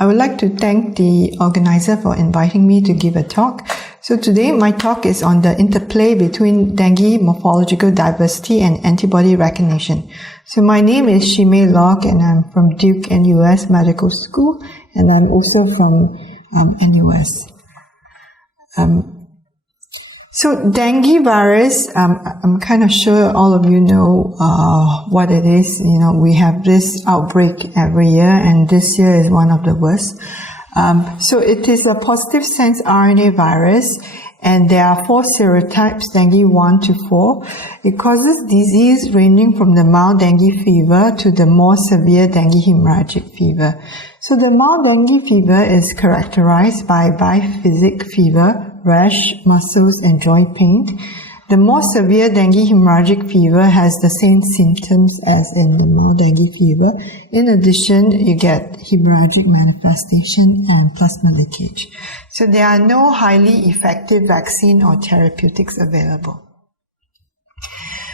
I would like to thank the organizer for inviting me to give a talk. So today my talk is on the interplay between dengue morphological diversity and antibody recognition. So my name is Shee-Mei Lok and I'm from Duke-NUS Medical School, and I'm also from NUS. So dengue virus, I'm kind of sure all of you know what it is. You know, we have this outbreak every year, and this year is one of the worst. So it is a positive sense RNA virus, and there are 4 serotypes, dengue 1 to 4. It causes disease ranging from the mild dengue fever to the more severe dengue hemorrhagic fever. So the mild dengue fever is characterized by biphasic fever, rash, muscles, and joint pain. The more severe dengue hemorrhagic fever has the same symptoms as in the mild dengue fever. In addition, you get hemorrhagic manifestation and plasma leakage. So there are no highly effective vaccine or therapeutics available.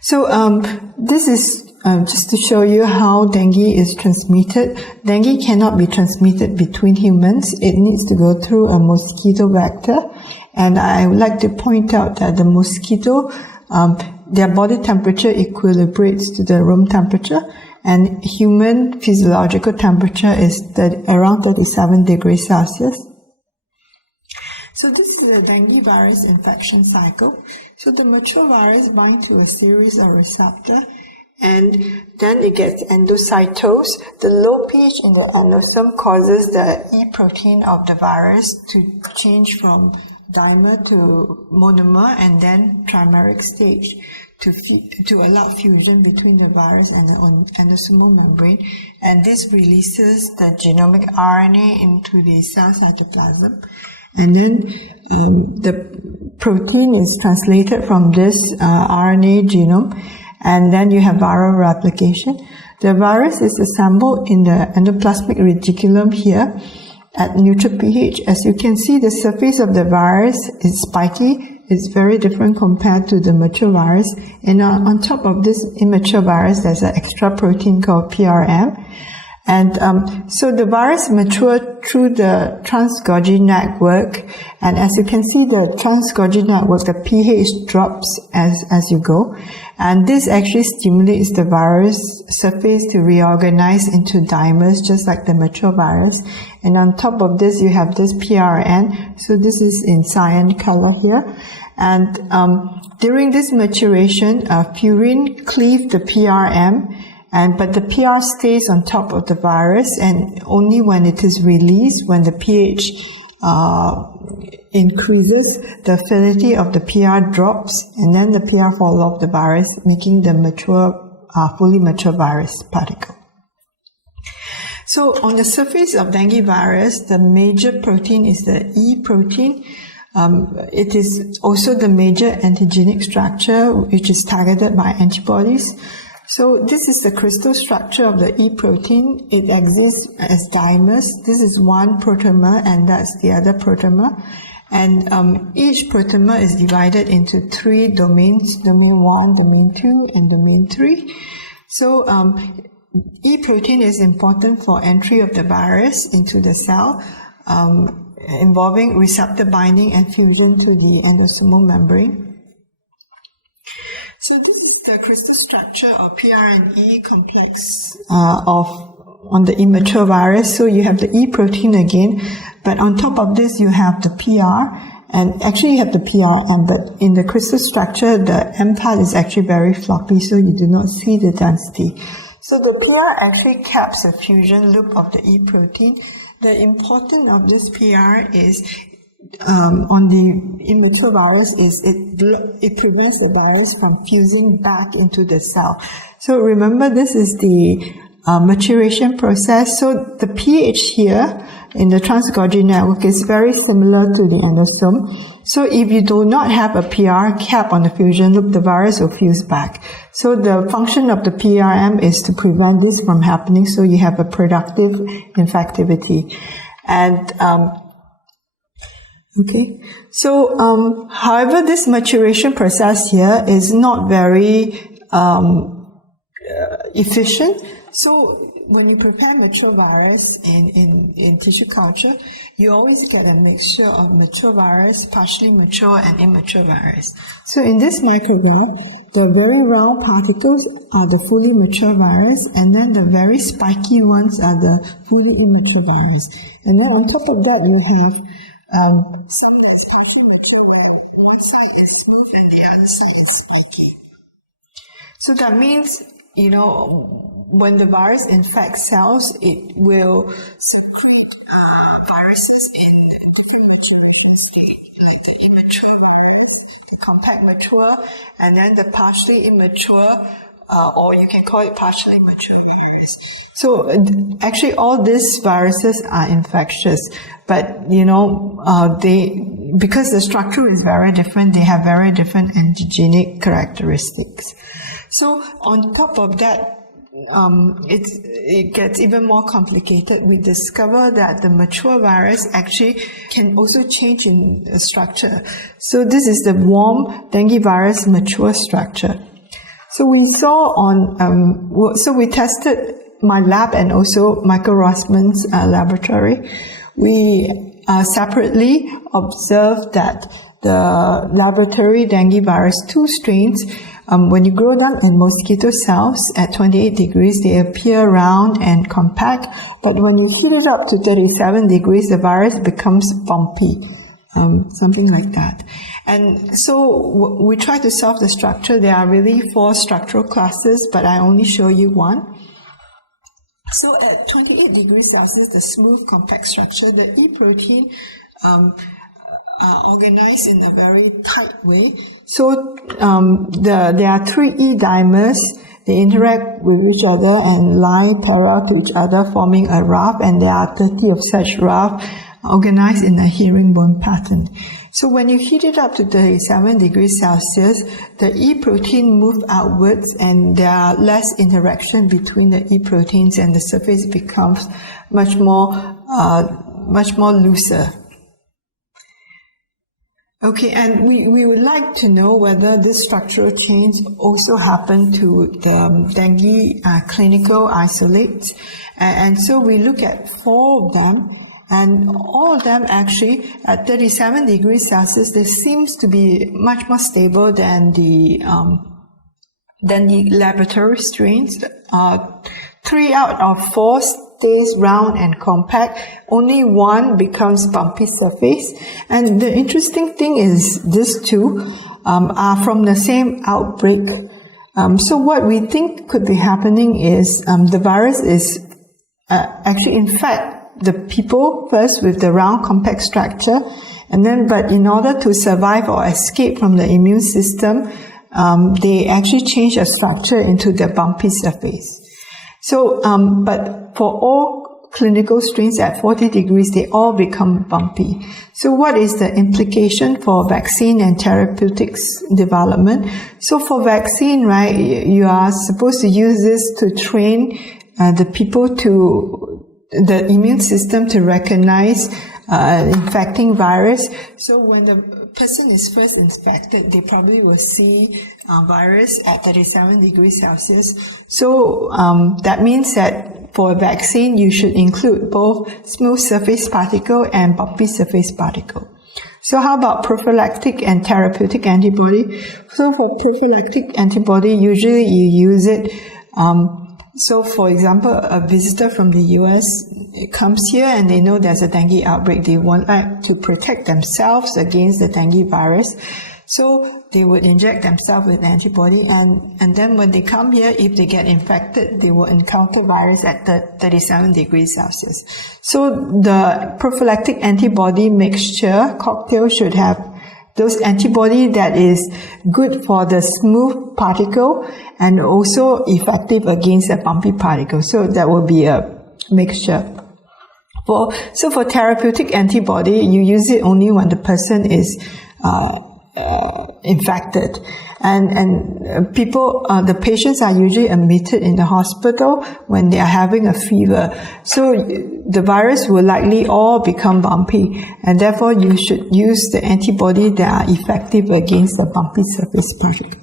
So this is just to show you how dengue is transmitted. Dengue cannot be transmitted between humans. It needs to go through a mosquito vector. And I would like to point out that the mosquito, their body temperature equilibrates to the room temperature, and human physiological temperature is around 37 degrees Celsius. So this is the dengue virus infection cycle. So the mature virus binds to a series of receptors, and then it gets endocytosed. The low pH in the endosome causes the E protein of the virus to change from dimer to monomer and then trimeric stage to allow fusion between the virus and the endosomal membrane, and this releases the genomic RNA into the cell cytoplasm, and then the protein is translated from this RNA genome, and then you have viral replication. The virus is assembled in the endoplasmic reticulum here at neutral pH. As you can see, the surface of the virus is spiky. It's very different compared to the mature virus. And on top of this immature virus, there's an extra protein called PRM. And so the virus matured through the trans-Golgi network. And as you can see, the trans-Golgi network, the pH drops as you go. And this actually stimulates the virus surface to reorganize into dimers, just like the mature virus. And on top of this, you have this PRN. So this is in cyan color here. And during this maturation, purine cleaves the PRM. But the PR stays on top of the virus, and only when it is released, when the pH increases, the affinity of the PR drops, and then the PR falls off the virus, making the fully mature virus particle. So on the surface of dengue virus, the major protein is the E protein. It is also the major antigenic structure, which is targeted by antibodies. So this is the crystal structure of the E protein. It exists as dimers. This is one protomer, and that's the other protomer. And each protomer is divided into 3 domains: domain 1, domain 2, and domain 3. So E protein is important for entry of the virus into the cell, involving receptor binding and fusion to the endosomal membrane. So this is the crystal structure of PR and E complex on the immature virus. So you have the E protein again, but on top of this you have the PR, and actually you have the PRM, but in the crystal structure the M part is actually very floppy, so you do not see the density. So the PR actually caps the fusion loop of the E protein. The importance of this PR is on the immature virus is it prevents the virus from fusing back into the cell. So remember, this is the maturation process. So the pH here in the trans-Golgi network is very similar to the endosome. So if you do not have a PR cap on the fusion loop, the virus will fuse back. So the function of the PRM is to prevent this from happening, so you have a productive infectivity. And okay, so however, this maturation process here is not very efficient. So when you prepare mature virus in tissue culture, you always get a mixture of mature virus, partially mature, and immature virus. So in this micrograph, the very round particles are the fully mature virus, and then the very spiky ones are the fully immature virus. And then on top of that, you have some that's partially mature, where one side is smooth and the other side is spiky. So that means, when the virus infects cells, it will secrete viruses in the mature state, like the immature virus, the compact mature, and then the partially immature, or you can call it partially mature virus. So actually all these viruses are infectious, but because the structure is very different, they have very different antigenic characteristics. So on top of that, it gets even more complicated. We discover that the mature virus actually can also change in structure. So this is the warm dengue virus mature structure. So we saw so we tested my lab and also Michael Rossmann's laboratory. We separately observed that the laboratory dengue virus 2 strains, when you grow them in mosquito cells at 28 degrees, they appear round and compact, but when you heat it up to 37 degrees, the virus becomes bumpy, something like that. And so we try to solve the structure. There are really 4 structural classes, but I only show you one. So at 28 degrees Celsius, the smooth compact structure, the E protein organized in a very tight way. So there are 3 E dimers. They interact with each other and lie parallel to each other, forming a raft, and there are 30 of such rafts organized in a herringbone pattern. So when you heat it up to 37 degrees Celsius, the E protein move outwards and there are less interaction between the E proteins and the surface becomes much more looser. Okay, and we would like to know whether this structural change also happened to the dengue clinical isolates. And so we look at 4 of them, and all of them actually at 37 degrees Celsius, they seems to be much more stable than the laboratory strains. 3 out of 4 stays round and compact. Only 1 becomes bumpy surface. And the interesting thing is these 2 are from the same outbreak. So what we think could be happening is the virus is actually infect the people first with the round compact structure, and then but in order to survive or escape from the immune system, they actually change a structure into the bumpy surface. So, but for all clinical strains at 40 degrees, they all become bumpy. So what is the implication for vaccine and therapeutics development? So for vaccine, right, you are supposed to use this to train the people the immune system to recognize infecting virus. So when the person is first infected, they probably will see virus at 37 degrees Celsius. So that means that for a vaccine, you should include both smooth surface particle and bumpy surface particle. So how about prophylactic and therapeutic antibody? So for prophylactic antibody, usually you use it so, for example, a visitor from the US comes here and they know there's a dengue outbreak. They want to protect themselves against the dengue virus. So they would inject themselves with antibody, and then when they come here, if they get infected, they will encounter virus at 37 degrees Celsius. So the prophylactic antibody mixture cocktail should have those antibody that is good for the smooth particle and also effective against the bumpy particle. So that will be a mixture. So for therapeutic antibody, you use it only when the person is infected. And people, the patients are usually admitted in the hospital when they are having a fever. So the virus will likely all become bumpy, and therefore you should use the antibody that are effective against the bumpy surface particle.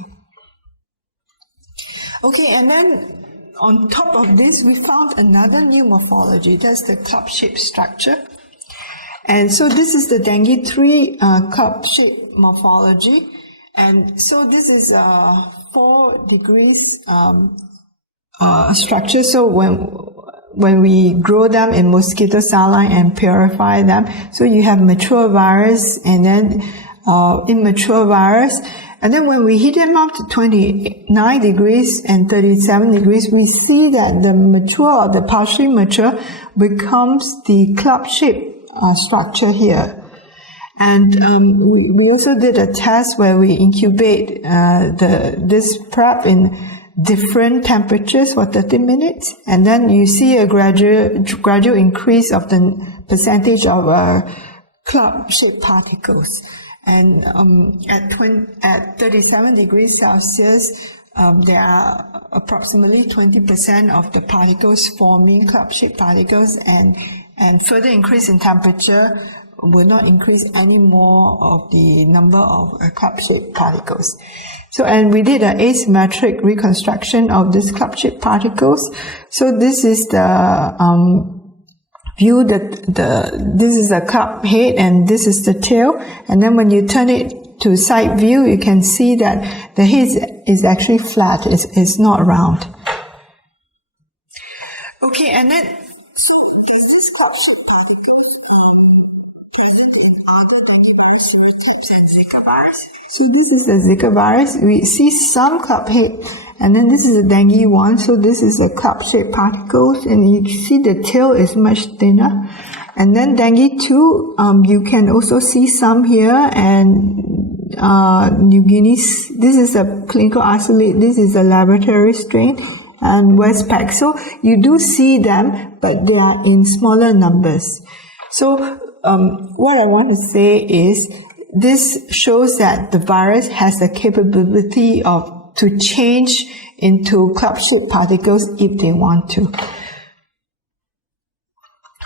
Okay, and then on top of this, we found another new morphology. That's the club-shaped structure. And so this is the dengue 3 club-shaped morphology. And so this is 4 degrees structure. So when we grow them in mosquito cell line and purify them, so you have mature virus and then immature virus. And then when we heat them up to 29 degrees and 37 degrees, we see that the mature or the partially mature becomes the club-shaped structure here. And we also did a test where we incubate this prep in different temperatures for 30 minutes, and then you see a gradual increase of the percentage of club-shaped particles. And at 37 degrees Celsius, there are approximately 20% of the particles forming club-shaped particles, and further increase in temperature will not increase any more of the number of club-shaped particles. So, and we did an asymmetric reconstruction of these club-shaped particles. So this is the view that this is the club head and this is the tail. And then when you turn it to side view, you can see that the head is actually flat. It's not round. Okay, and then these club-shaped particles present in other non-human serotypes and Zika virus. So this is the Zika virus. We see some club head, and then this is the dengue one. So this is a club-shaped particles, and you see the tail is much thinner. And then dengue 2, you can also see some here, and New Guinea. This is a clinical isolate. This is a laboratory strain, and Westpac. So you do see them, but they are in smaller numbers. So what I want to say is, this shows that the virus has the capability to change into club-shaped particles if they want to.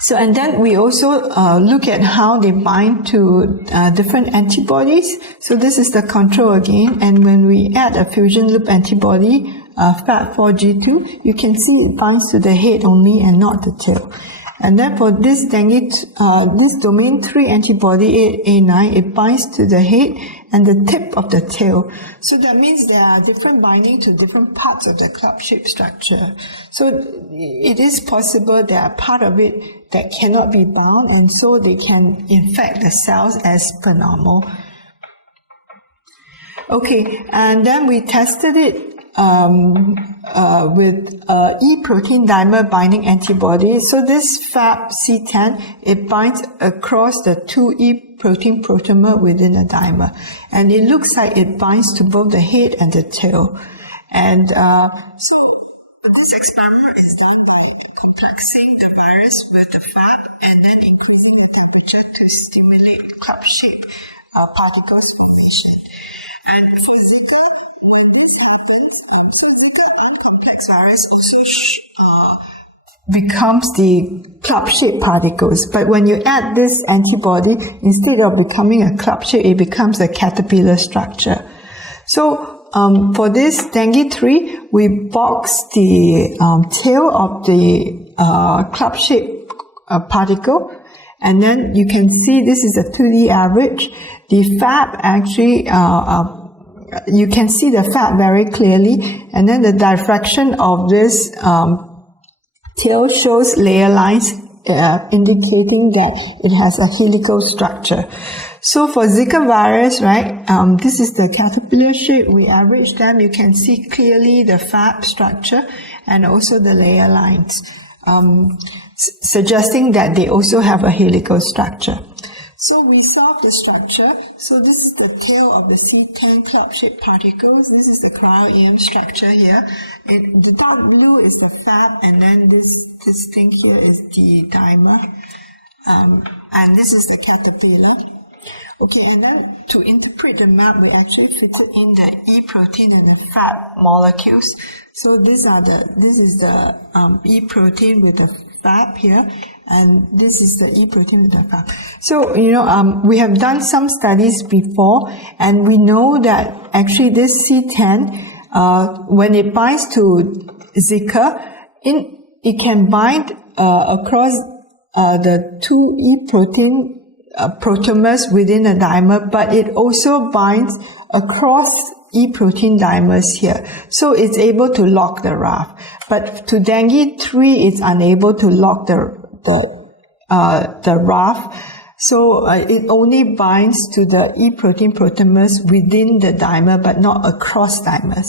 So, and then we also look at how they bind to different antibodies. So this is the control again, and when we add a fusion loop antibody, FAP4G2, you can see it binds to the head only and not the tail. And then for this dengue, this domain 3 antibody 8A9, it binds to the head and the tip of the tail. So that means there are different binding to different parts of the club-shaped structure. So it is possible there are part of it that cannot be bound, and so they can infect the cells as per normal. Okay, and then we tested it with E protein dimer binding antibody. So this FAP-C10, it binds across the 2 E protein proteomer within a dimer, and it looks like it binds to both the head and the tail. And so this experiment is done by complexing the virus with the FAP and then increasing the temperature to stimulate club-shaped particles formation. And for Zika, when this happens, so Zika uncomplex virus also becomes the club-shaped particles. But when you add this antibody, instead of becoming a club shape, it becomes a caterpillar structure. So for this dengue 3, we box the tail of the club-shaped particle, and then you can see this is a 2D average. The FAP actually you can see the FAP very clearly, and then the diffraction of this tail shows layer lines indicating that it has a helical structure. So for Zika virus, right, this is the caterpillar shape. We average them. You can see clearly the FAP structure and also the layer lines, suggesting that they also have a helical structure. So we solve the structure. So this is the tail of the C10 club-shaped particles. This is the cryo-EM structure here. And the dark blue is the FAP, and then this thing here is the dimer. And this is the caterpillar. Okay, and then to interpret the map, we actually fitted in the E protein and the FAP molecules. So this is the E protein with the FAP here, and this is the E protein with the FAP. So, we have done some studies before, and we know that actually this C10 when it binds to Zika, it can bind across the 2E protein protomers within a dimer, but it also binds across E protein dimers here. So it's able to lock the RAF. But to dengue 3, it's unable to lock the RAF. So it only binds to the E protein protomers within the dimer, but not across dimers.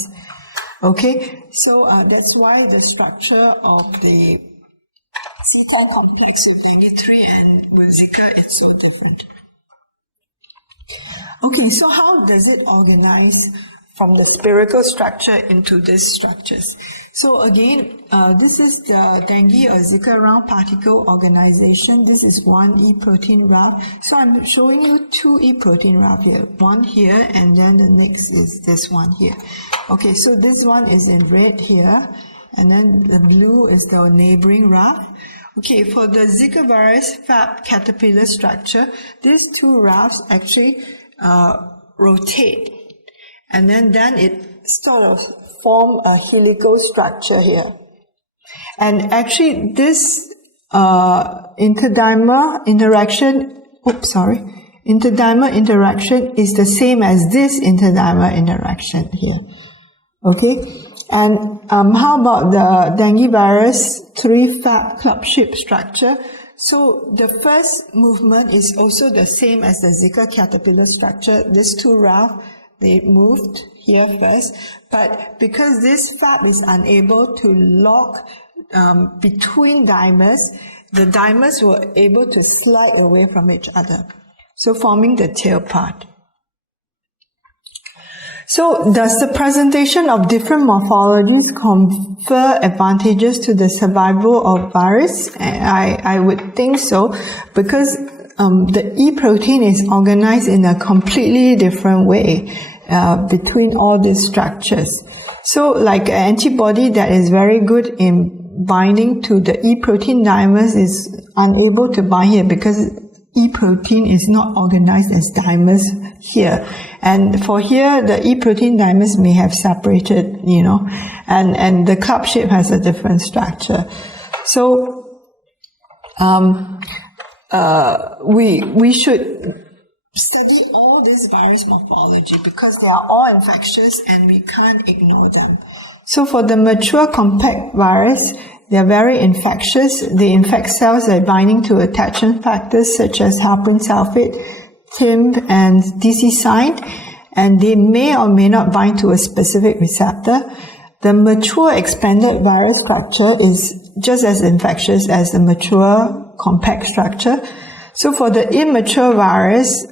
Okay, so that's why the structure of the C-type complex with dengue 3 and with Zika is so different. Okay, so how does it organize from the spherical structure into these structures? So again, this is the dengue or Zika round particle organization. This is one E protein RAF. So I'm showing you 2 E protein RAF here. One here, and then the next is this one here. Okay, so this one is in red here, and then the blue is the neighboring RAF. Okay, for the Zika virus Fab caterpillar structure, these 2 RAFs actually rotate, and then it sort of form a helical structure here. And actually this interdimer interaction is the same as this interdimer interaction here. Okay, and how about the dengue virus 3 Fab club ship structure? So the first movement is also the same as the Zika caterpillar structure. These 2 RAF, they moved here first, but because this Fab is unable to lock between dimers, the dimers were able to slide away from each other, so forming the tail part. So does the presentation of different morphologies confer advantages to the survival of virus? I would think so, because the E protein is organized in a completely different way between all these structures. So like an antibody that is very good in binding to the E protein dimers is unable to bind here because E protein is not organized as dimers here. And for here, the E protein dimers may have separated, and the cup shape has a different structure. So, we should study all this virus morphology because they are all infectious and we can't ignore them. So for the mature compact virus, they are very infectious. They infect cells by binding to attachment factors such as heparin sulfate, TIM, and DC-SINE, and they may or may not bind to a specific receptor. The mature expanded virus structure is just as infectious as the mature compact structure. So for the immature virus,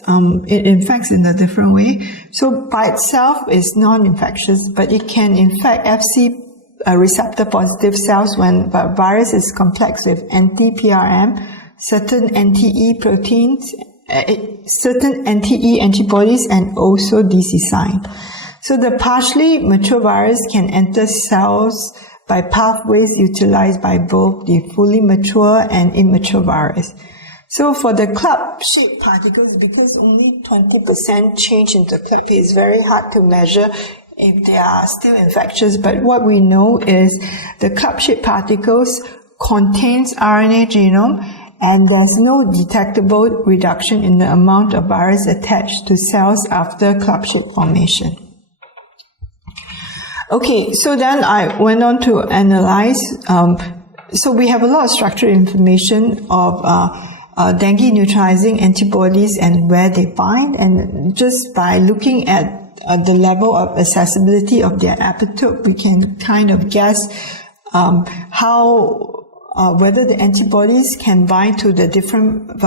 it infects in a different way. So by itself it's non-infectious, but it can infect FC receptor positive cells when the virus is complex with anti-PRM, certain anti-E proteins, certain anti-E antibodies, and also DC-SINE. So the partially mature virus can enter cells by pathways utilized by both the fully mature and immature virus. So for the club-shaped particles, because only 20% change in the club, it's very hard to measure if they are still infectious. But what we know is the club-shaped particles contains RNA genome, and there's no detectable reduction in the amount of virus attached to cells after club-shaped formation. Okay, so then I went on to analyze. So we have a lot of structural information of dengue neutralizing antibodies and where they bind, and just by looking at the level of accessibility of their epitope, we can kind of guess whether the antibodies can bind to the different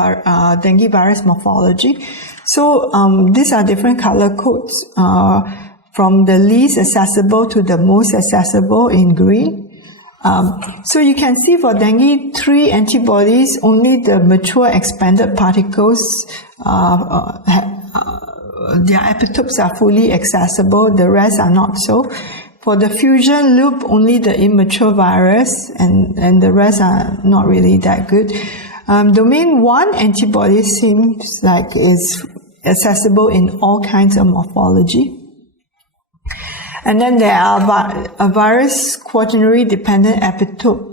dengue virus morphology. So these are different color codes from the least accessible to the most accessible in green. So you can see for dengue 3 antibodies, only the mature expanded particles, their epitopes are fully accessible, the rest are not so. For the fusion loop, only the immature virus and the rest are not really that good. Domain 1 antibody seems like is accessible in all kinds of morphology. And then there are virus quaternary dependent epitope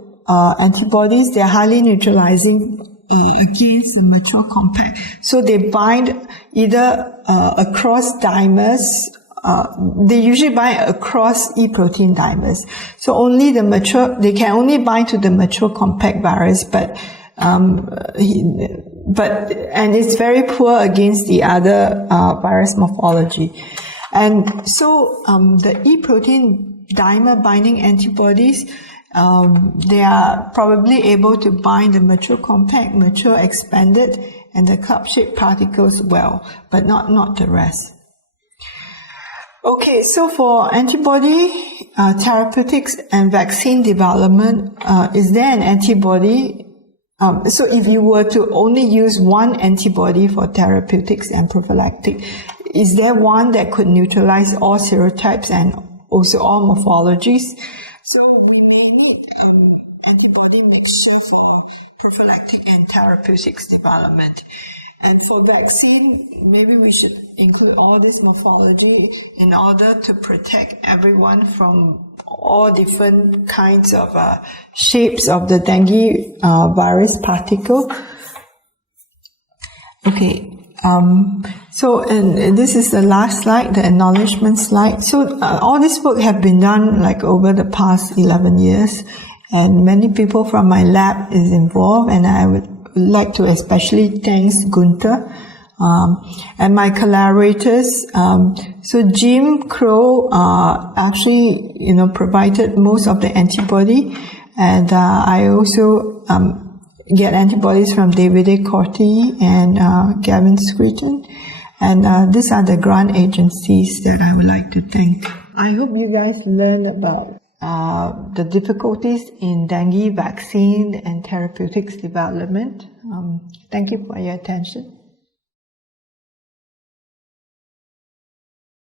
antibodies. They are highly neutralizing against the mature compact. So they bind either across dimers. They usually bind across E protein dimers. So only they can only bind to the mature compact virus, and it's very poor against the other virus morphology. And so the E protein dimer binding antibodies, they are probably able to bind the mature compact, mature expanded, and the cup-shaped particles well, but not the rest. Okay, so for antibody therapeutics and vaccine development, is there an antibody? So if you were to only use one antibody for therapeutics and prophylactic, is there one that could neutralize all serotypes and also all morphologies? So we may need antibody mixture for prophylactic and therapeutics development. And for vaccine, maybe we should include all this morphology in order to protect everyone from all different kinds of shapes of the dengue virus particle. Okay. So, and this is the last slide, the acknowledgement slide. So, all this work have been done like over the past 11 years, and many people from my lab is involved, and I would like to especially thank Gunther, and my collaborators. So Jim Crow, actually, provided most of the antibody, and, I also, get antibodies from David A. Corti and Gavin Scruton. And these are the grant agencies that I would like to thank. I hope you guys learn about the difficulties in dengue vaccine and therapeutics development. Thank you for your attention.